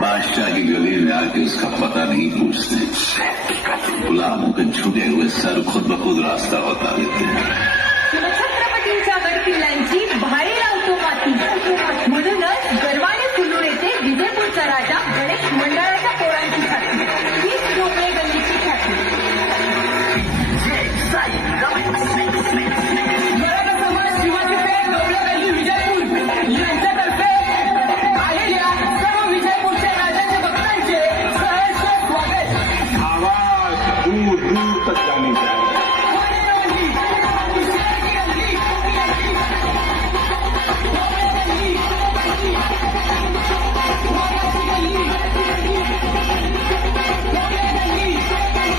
बादशाह की गली में आके उसका पता नहीं पूछते, गुलामों के छुटे हुए सर खुद ब खुद रास्ता बता देते हैं।